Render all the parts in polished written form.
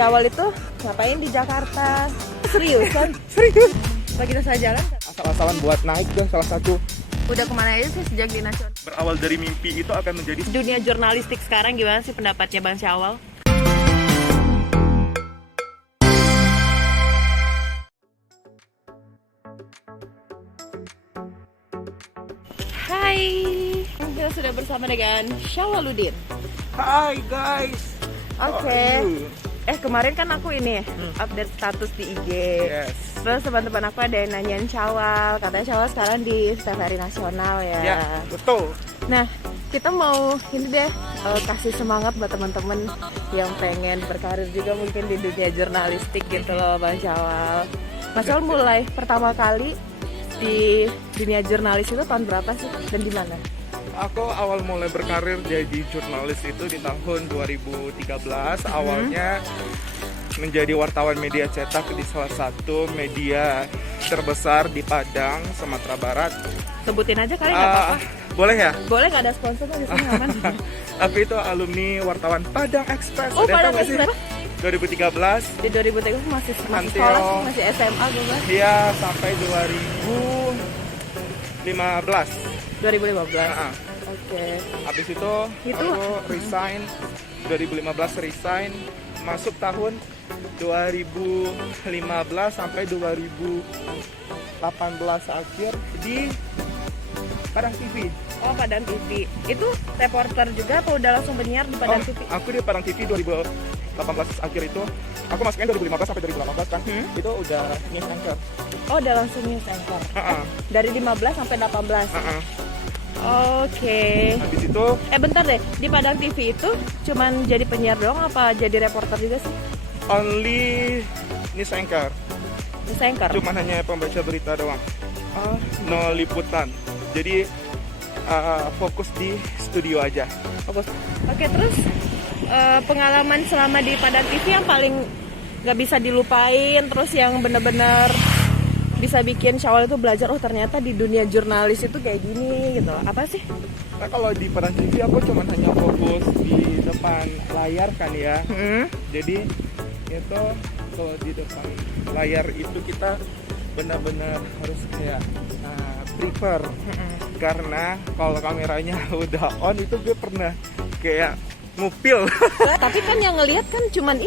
Syawal itu ngapain di Jakarta? Serius kan? Serius? Lagi saya jalan kan? Asal-asalan buat naik deh salah satu. Udah kemana aja sih sejak di nasional? Berawal dari mimpi itu akan menjadi Dunia jurnalistik sekarang gimana sih pendapatnya Bang Syawal? Hai, kita sudah bersama dengan Syawaludin. Hai guys. Oke. Kemarin kan aku ini update status di IG. Yes. Terus teman-teman aku ada yang nanyain Syawal, katanya Syawal sekarang di TVRI Nasional ya. Ya, betul. Nah, kita mau ini deh kasih semangat buat teman-teman yang pengen berkarir juga mungkin di dunia jurnalistik gitu loh, Bang Syawal. Mas Syawal mulai pertama kali di dunia jurnalis itu tahun berapa sih dan di mana? Aku awal mulai berkarir jadi jurnalis itu di tahun 2013. Awalnya menjadi wartawan media cetak di salah satu media terbesar di Padang, Sumatera Barat. Sebutin aja kali nggak apa-apa. Boleh ya? Boleh, nggak ada sponsornya di sini aman. Tapi itu alumni wartawan Padang Express. Oh, Ada Padang tahu nggak sih? Express. 2013. Di 2003 masih Until- sekolah sih, masih SMA gue Bang. Iya, sampai 2015. 2015. Nah, Oke. habis itu aku resign 2015, masuk tahun 2015 sampai 2018 akhir di Padang TV. Oh, Padang TV. Itu reporter juga apa udah langsung penyiar di Padang TV? Aku di Padang TV 2018 akhir itu. Aku masuknya 2015 sampai 2018 kan. Itu udah news anchor. Oh, udah langsung news anchor. Heeh. Dari 15 sampai 18. Heeh. Oke. Habis itu Bentar deh. Di Padang TV itu cuman jadi penyiar doang apa jadi reporter juga sih? only news anchor. News anchor. Cuman hanya pembaca berita doang. Oh, No liputan. Jadi fokus di studio aja. bagus. Oke, terus pengalaman selama di Padang TV yang paling nggak bisa dilupain, terus yang bener-bener bisa bikin Syawal itu belajar, oh ternyata di dunia jurnalis itu kayak gini gitu loh. Apa sih? Nah, kalau di Padang TV aku cuman hanya fokus di depan layar kan ya. Jadi itu kalau di depan layar itu kita benar-benar harus kayak prepare. Karena kalau kameranya udah on itu gue pernah kayak ngupil. Tapi kan yang ngelihat kan cuman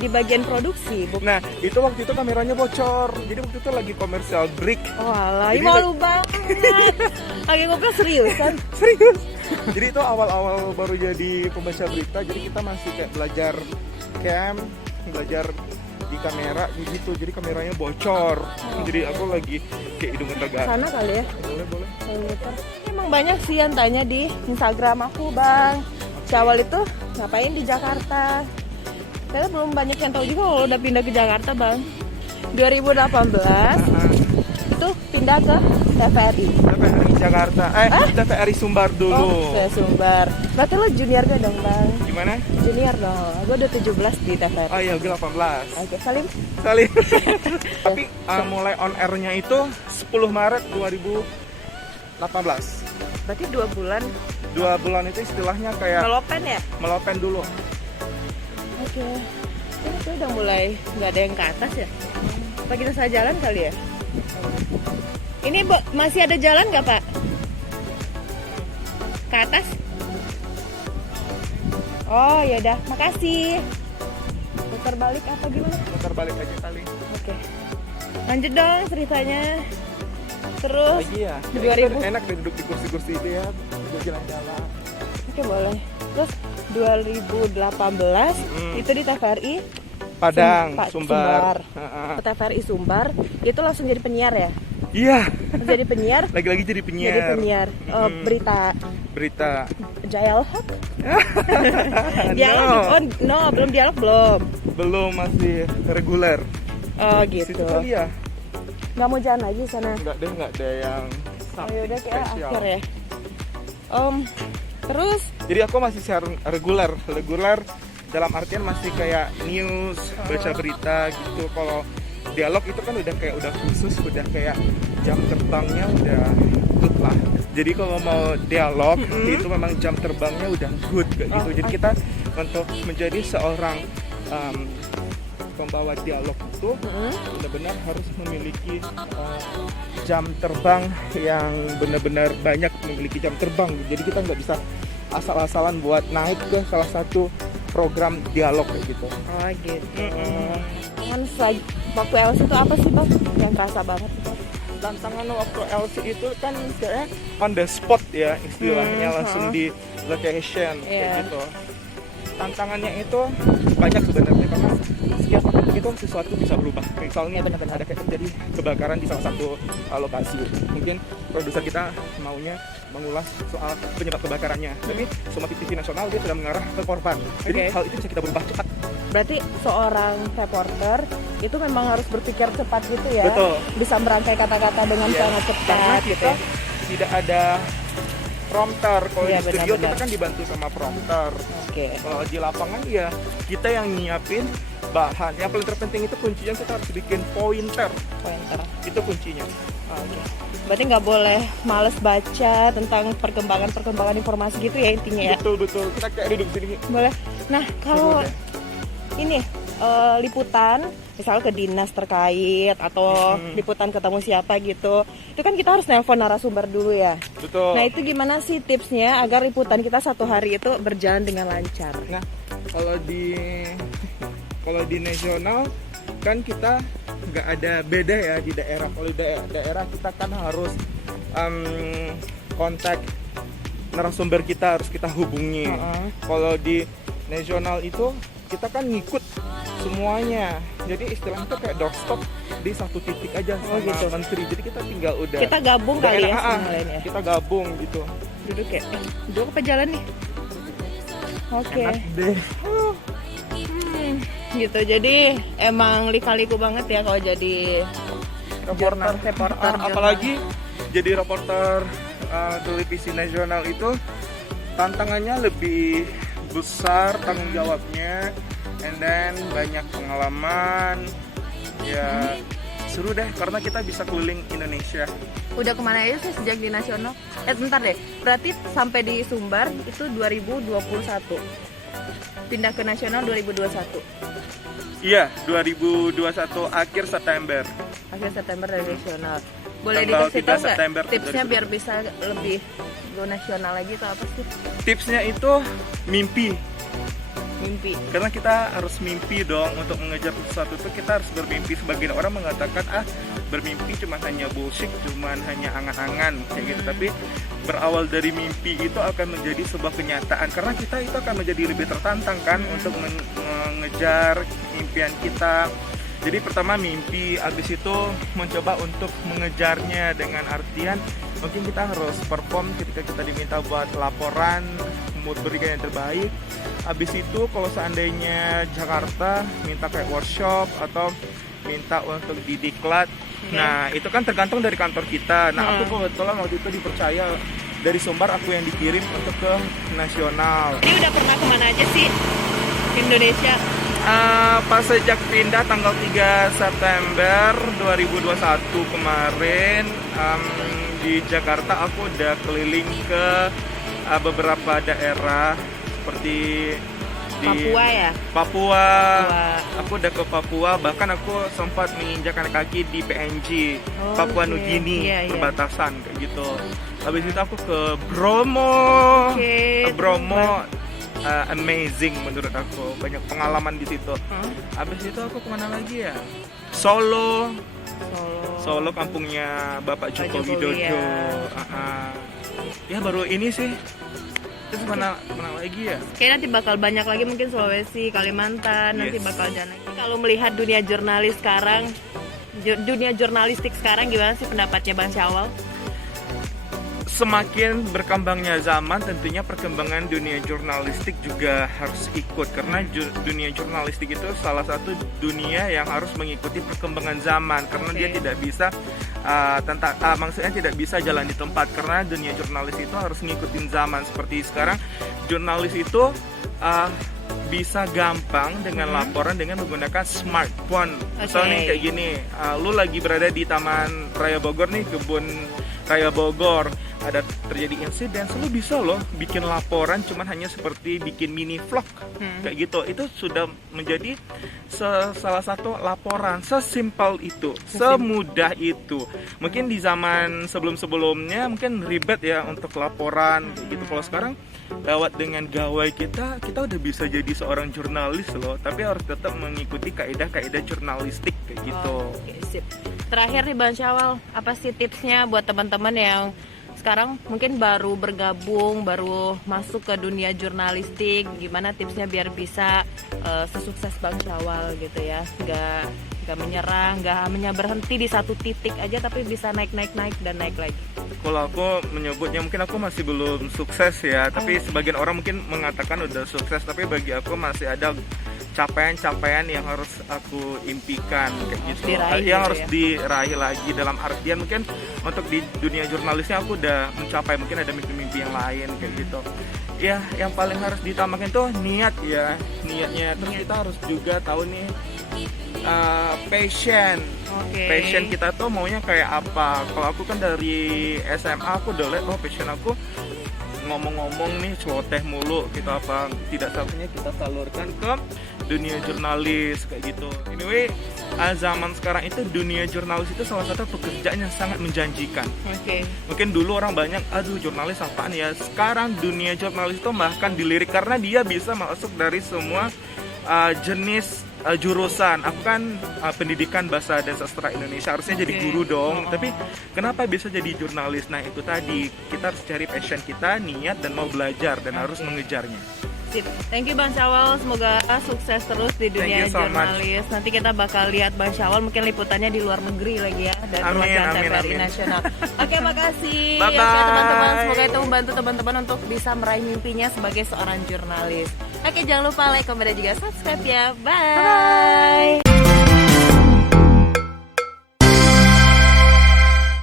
di bagian produksi. Nah, itu waktu itu kameranya bocor. Jadi waktu itu lagi komersial break. Oh alah, Jadi malu banget. Lagi ngobrol serius kan? Serius. Jadi itu awal-awal baru jadi pembaca berita. Jadi kita masih kayak belajar cam, belajar di kamera gitu. Jadi kameranya bocor. Jadi aku lagi kayak hidung tegak. Sana kali ya. Boleh. Emang banyak sih yang tanya di Instagram aku, Bang. Syawal itu ngapain di Jakarta? Saya belum banyak yang tahu juga kalau udah pindah ke Jakarta, Bang. 2018 itu pindah ke TVRI. TVRI Jakarta. TVRI Sumbar dulu. Oh, ke Sumbar. Berarti lo junior gue dong, Bang. Gimana? Junior dong. Gue udah 17 di TVRI. Oh iya, gue 18. Oke, Salim. Salim. Tapi mulai on air-nya itu 10 Maret 2018. Berarti 2 bulan 2 bulan itu istilahnya kayak melopen ya? melopen dulu. Oke. Ini tuh udah mulai nggak ada yang ke atas ya? Apa kita salah jalan kali ya? Ini masih ada jalan nggak, Pak? Ke atas? Oh ya udah, makasih. Putar balik apa gimana? Putar balik aja kali. Oke. Lanjut dong ceritanya. Terus Lagi ya. 2000. Enak deh duduk di kursi-kursi itu ya. Gue jalan-jalan. Oke, boleh. Terus 2018 itu di TVRI Padang, Sumbar. TVRI Sumbar itu langsung jadi penyiar ya? Iya. Jadi penyiar. Lagi-lagi jadi penyiar. Jadi penyiar. Berita Jail Hak. Dialog. No. Oh, no, belum dialog belum. Belum, masih reguler. Oh, Situ gitu. kali ya. Nggak mau jalan lagi sana. Enggak ada yang Oh, yaudah kayak spesial. akhir ya. Terus Jadi aku masih siaran reguler dalam artian masih kayak news, baca berita gitu. Kalau dialog itu kan udah khusus, udah kayak jam terbangnya udah good lah. Jadi kalau mau dialog itu memang jam terbangnya udah good kayak gitu. Jadi kita untuk menjadi seorang pembawa dialog itu benar-benar harus memiliki jam terbang yang benar-benar banyak, memiliki jam terbang. Jadi kita nggak bisa asal-asalan buat naik ke salah satu program dialog kayak gitu. Oh gitu. Kan waktu LC itu apa sih Bang yang kerasa banget itu? Tantangan waktu LC itu kan kayak on the spot ya istilahnya, langsung di location kayak gitu. Tantangannya itu banyak sebenarnya karena setiap waktu itu sesuatu bisa berubah. Misalnya benar-benar ada kayak terjadi kebakaran di salah satu lokasi. Mungkin produser kita maunya mengulas soal penyebab kebakarannya, tapi Sumati TV nasional dia sudah mengarah ke korban. Jadi hal itu bisa kita berubah cepat. Berarti seorang reporter itu memang harus berpikir cepat gitu ya. Betul. Bisa merangkai kata-kata dengan sangat cepat. Karena gitu kita ya. tidak ada prompter. Kalau Iya, di studio benar-benar. kita kan dibantu sama prompter. Oke. Kalau di lapangan ya kita yang nyiapin bahan. Yang paling terpenting itu kuncinya kita harus bikin pointer. Pointer. Itu kuncinya. Oke. Berarti nggak boleh males baca tentang perkembangan informasi gitu ya intinya ya. Betul. Kita kayak duduk sini. Boleh. Nah kalau Seru deh. ini liputan misalnya ke dinas terkait atau liputan ketemu siapa gitu, itu kan kita harus nelpon narasumber dulu ya. Betul. Nah itu gimana sih tipsnya agar liputan kita satu hari itu berjalan dengan lancar? Nah, kalau di nasional kan kita nggak ada beda ya di daerah. Kalau di daerah kita kan harus kontak narasumber kita, harus kita hubungi. Kalau di nasional itu kita kan ngikut semuanya. Jadi istilahnya itu kayak doorstop di satu titik aja sama gitu. menteri. Jadi kita tinggal udah Kita gabung kali ya daerah, semua lainnya. kita gabung gitu. Duduk ya. Duduk apa jalan nih? Oke. Enak deh. Gitu. Jadi emang lika-liku banget ya kalau jadi reporter. Apalagi jadi reporter televisi nasional itu tantangannya lebih besar, tanggung jawabnya, and then banyak pengalaman ya. Seru deh karena kita bisa keliling Indonesia. Udah kemana aja sih sejak di nasional? Bentar deh, berarti sampai di Sumbar itu 2021. Pindah ke nasional 2021. Iya, 2021 akhir September. Akhir September dari nasional. Boleh Tanggal dikasih 3 tahu September nggak tipsnya 2021. biar bisa lebih go nasional lagi itu apa sih? Tipsnya itu mimpi. Mimpi. Karena kita harus mimpi dong untuk mengejar sesuatu itu kita harus bermimpi. Sebagian orang mengatakan bermimpi cuma hanya bullshit, cuma hanya angan-angan kayak gitu. Tapi berawal dari mimpi itu akan menjadi sebuah kenyataan karena kita itu akan menjadi lebih tertantang kan untuk mengejar impian kita. Jadi pertama mimpi, habis itu mencoba untuk mengejarnya dengan artian mungkin kita harus perform ketika kita diminta buat laporan, berikan yang terbaik. Habis itu kalau seandainya Jakarta minta kayak workshop atau minta untuk didiklat, nah itu kan tergantung dari kantor kita. Nah aku kebetulan waktu itu dipercaya dari Sumbar, aku yang dikirim untuk ke nasional. Ini udah pernah kemana aja sih Indonesia? Pas sejak pindah tanggal 3 September 2021 kemarin di Jakarta aku udah keliling ke beberapa daerah seperti di Papua ya? Papua. Aku udah ke Papua, bahkan aku sempat menginjakan kaki di PNG, Papua Nugini, perbatasan kayak gitu. Habis itu aku ke Bromo. Bromo amazing menurut aku, banyak pengalaman di situ. Habis itu aku kemana lagi ya? Solo, kampungnya Bapak Joko Widodo. Ya baru ini sih. Terus mana lagi ya? Kayaknya nanti bakal banyak lagi, mungkin Sulawesi, Kalimantan, nanti bakal jalan lagi. Kalau melihat dunia jurnalis sekarang, dunia jurnalistik sekarang gimana sih pendapatnya Bang Syawal? Semakin berkembangnya zaman, tentunya perkembangan dunia jurnalistik juga harus ikut. Karena dunia jurnalistik itu salah satu dunia yang harus mengikuti perkembangan zaman. Karena dia tidak bisa, maksudnya tidak bisa jalan di tempat. Karena dunia jurnalis itu harus ngikutin zaman. Seperti sekarang, jurnalis itu bisa gampang dengan laporan dengan menggunakan smartphone. Misalnya kayak gini, lu lagi berada di Taman Raya Bogor nih, kebun Raya Bogor. ada terjadi insiden, selalu bisa loh bikin laporan cuman hanya seperti bikin mini vlog kayak gitu. Itu sudah menjadi salah satu laporan, sesimpel itu, semudah itu. Mungkin di zaman sebelum-sebelumnya mungkin ribet ya untuk laporan kayak gitu. Kalau sekarang lewat dengan gawai kita udah bisa jadi seorang jurnalis loh, tapi harus tetap mengikuti kaidah-kaidah jurnalistik kayak gitu. Oke, sip. Terakhir nih Bang Syawal, apa sih tipsnya buat teman-teman yang sekarang mungkin baru bergabung, baru masuk ke dunia jurnalistik, gimana tipsnya biar bisa sesukses Bang Syawal gitu ya, nggak menyerah, nggak hanya berhenti di satu titik aja, tapi bisa naik dan naik lagi. Kalau aku menyebutnya mungkin aku masih belum sukses ya, tapi sebagian orang mungkin mengatakan udah sukses, tapi bagi aku masih ada capaian-capaian yang harus aku impikan kayak gitu, yang harus diraih lagi. Dalam artian mungkin untuk di dunia jurnalisnya aku udah mencapai, mungkin ada mimpi-mimpi yang lain kayak gitu. Ya, yang paling harus ditambahkan tuh niatnya. Terus kita harus juga tahu nih passion. Passion kita tuh maunya kayak apa. Kalau aku kan dari SMA aku udah lihat, passion aku ngomong-ngomong nih, celoteh mulu gitu, apa tidak sabarnya kita salurkan ke dunia jurnalis kayak gitu. Anyway, zaman sekarang itu dunia jurnalis itu salah satu pekerjaan yang sangat menjanjikan. Mungkin dulu orang banyak, aduh jurnalis apaan ya. Sekarang dunia jurnalis itu bahkan dilirik karena dia bisa masuk dari semua jenis jurusan. Aku kan pendidikan bahasa dan sastra Indonesia, harusnya jadi guru dong. Tapi kenapa bisa jadi jurnalis? Nah itu tadi, kita harus cari passion kita, niat dan mau belajar dan harus mengejarnya. Sip. Thank you Bang Syawal, semoga sukses terus di dunia jurnalis. Nanti kita bakal lihat Bang Syawal mungkin liputannya di luar negeri lagi ya, dan perwakilan TVRI Nasional. Oke, makasih. Bye-bye. Oke teman-teman, semoga itu membantu teman-teman untuk bisa meraih mimpinya sebagai seorang jurnalis. Oke, jangan lupa like, komen, dan juga subscribe ya. Bye.